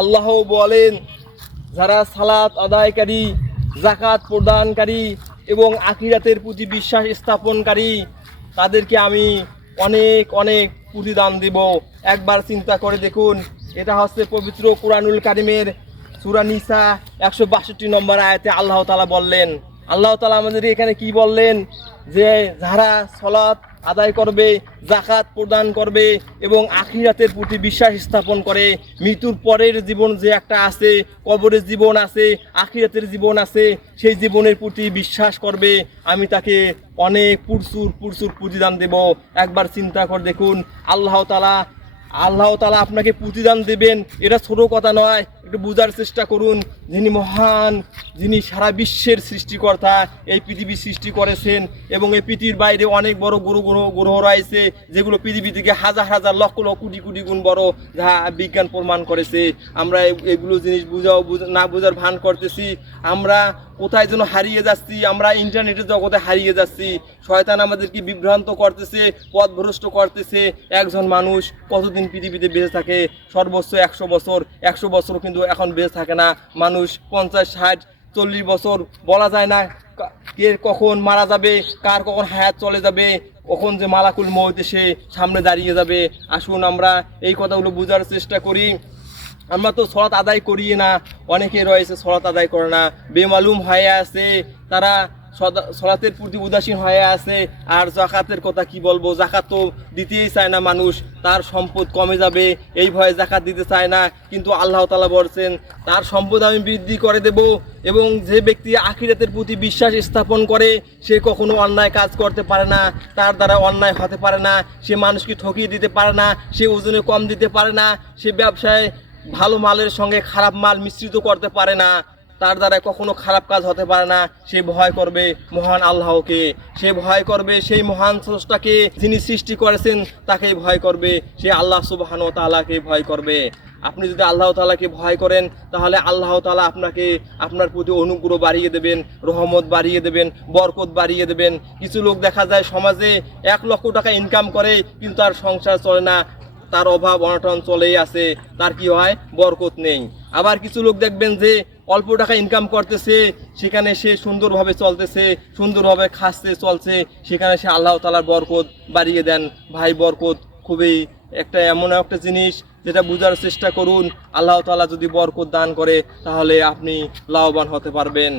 আল্লাহ বলেন, যারা সালাত আদায়কারী, যাকাত প্রদানকারী এবং আখিরাতের প্রতি বিশ্বাস স্থাপনকারী তাদেরকে আমি অনেক অনেক প্রতিদান দেব। একবার চিন্তা করে দেখুন, এটা হচ্ছে পবিত্র কুরআনুল কারীমের সূরা নিসা 162 নম্বর আয়াতে আল্লাহ তাআলা বললেন। আল্লাহ তাআলা আমাদের এখানে কি বললেন, যে যারা সালাত আদায় করবে, যাকাত প্রদান করবে এবং আখিরাতের প্রতি বিশ্বাস স্থাপন করে, মৃত্যুর পরের জীবন যে একটা আছে, কবরের জীবন আছে, আখিরাতের জীবন আছে, সেই জীবনের প্রতি বিশ্বাস করবে, আমি তাকে অনেক প্রচুর প্রচুর প্রতিদান দেব। একবার চিন্তা করে দেখুন, আল্লাহ তাআলা আপনাকে প্রতিদান দেবেন, এটা ছোট কথা নয়। একটু বোঝার চেষ্টা করুন, যিনি মহান, যিনি সারা বিশ্বের সৃষ্টিকর্তা, এই পৃথিবী সৃষ্টি করেছেন এবং এই পৃথিবীর বাইরে অনেক বড় গ্রহ রয়েছে, যেগুলো পৃথিবী থেকে হাজার হাজার লক্ষ লক্ষ কোটি কোটি গুণ বড়, যা বিজ্ঞান প্রমাণ করেছে। আমরা এগুলো জিনিস না বোঝার ভান করতেছি, আমরা কোথায় যেন হারিয়ে যাচ্ছি, আমরা ইন্টারনেটের জগতে হারিয়ে যাচ্ছি। শয়তান আমাদেরকে বিভ্রান্ত করতেছে, পথভ্রষ্ট করতেছে। একজন মানুষ কতদিন পৃথিবীতে বেঁচে থাকে? সর্বোচ্চ 100 বছর। 100 বছর কিন্তু এখন বেঁচে থাকে না মানুষ। 50, 60, 40 বছর বলা যায় না কে কখন মারা যাবে, কার কখন হায়াত চলে যাবে, কখন যে মালাকুল মউত এসে সামনে দাঁড়িয়ে যাবে। আসুন আমরা এই কথাগুলো বোঝার চেষ্টা করি। আমরা তো সালাত আদায় করি না, অনেকে রয়েছে সালাত আদায় করে না, বেমালুম হয়ে আছে, তারা সালাতের প্রতি উদাসীন হয়ে আছে। আর যাকাতের কথা কি বলবো, যাকাত তো দিতেই চায় না মানুষ, তার সম্পদ কমে যাবে এই ভয়ে যাকাত দিতে চায় না। কিন্তু আল্লাহ তাআলা বলছেন, তার সম্পদ আমি বৃদ্ধি করে দেব। এবং যে ব্যক্তি আখিরাতের প্রতি বিশ্বাস স্থাপন করে, সে কখনো অন্যায় কাজ করতে পারে না, তার দ্বারা অন্যায় হতে পারে না, সে মানুষকে ঠকিয়ে দিতে পারে না, সে ওজনে কম দিতে পারে না, সে ব্যবসায় ভালো মালের সঙ্গে খারাপ মাল মিশ্রিত করতে পারে না, তার দ্বারা কখনো খারাপ কাজ হতে পারে না। সে ভয় করবে মহান আল্লাহকে, সে ভয় করবে সেই মহান স্রষ্টাকে, যিনি সৃষ্টি করেছেন তাকে ভয় করবে, সে আল্লাহ সুবহানাহু ওয়া তাআলাকে ভয় করবে। আপনি যদি আল্লাহ তাআলাকে ভয় করেন, তাহলে আল্লাহ তাআলা আপনার প্রতি অনুগ্রহ বাড়িয়ে দেবেন, রহমত বাড়িয়ে দেবেন, বরকত বাড়িয়ে দেবেন। কিছু লোক দেখা যায় সমাজে 1 লক্ষ টাকা ইনকাম করে, কিন্তু তার সংসার চলে না, তার অভাব অনটন চলেই আছে, তার কি হয়, বরকত নেই। আবার কিছু লোক দেখবেন যে অল্প টাকা ইনকাম করতেছে, সেখানে সে সুন্দরভাবে চলতেছে, সুন্দরভাবে খাচ্ছে, চলছে, সেখানে সে আল্লাহ তাআলার বরকত বাড়িয়ে দেন। ভাই, বরকত খুবই এমন একটা জিনিস, যেটা বোঝার চেষ্টা করুন। আল্লাহ তাআলা যদি বরকত দান করে, তাহলে আপনি লাভবান হতে পারবেন।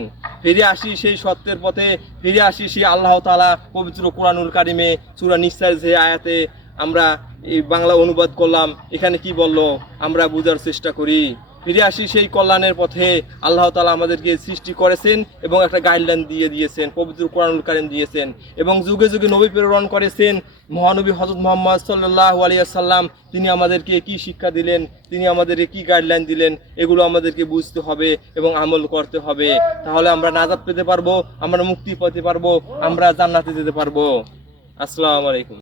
ফিরে আসি সেই সত্যের পথে, ফিরে আসি সেই আল্লাহ তাআলা পবিত্র কুরআনুল কারীমে সূরা নিসার যে আয়াতে আমরা এই বাংলা অনুবাদ করলাম, এখানে কি বললো আমরা বোঝার চেষ্টা করি। ফিরে আসি সেই কল্যাণের পথে। আল্লাহ তাআলা আমাদেরকে সৃষ্টি করেছেন এবং একটা গাইডলাইন দিয়ে দিয়েছেন, পবিত্র কুরআনুল কারীম দিয়েছেন এবং যুগে যুগে নবী প্রেরণ করেছেন। মহানবী হযরত মুহাম্মদ সাল্লাল্লাহু আলাইহি ওয়াসাল্লাম, তিনি আমাদেরকে কি শিক্ষা দিলেন, তিনি আমাদেরকে কি গাইডলাইন দিলেন, এগুলো আমাদেরকে বুঝতে হবে এবং আমল করতে হবে। তাহলে আমরা নাজাত পেতে পারবো, আমরা মুক্তি পেতে পারবো, আমরা জান্নাতে যেতে পারবো। আসসালামু আলাইকুম।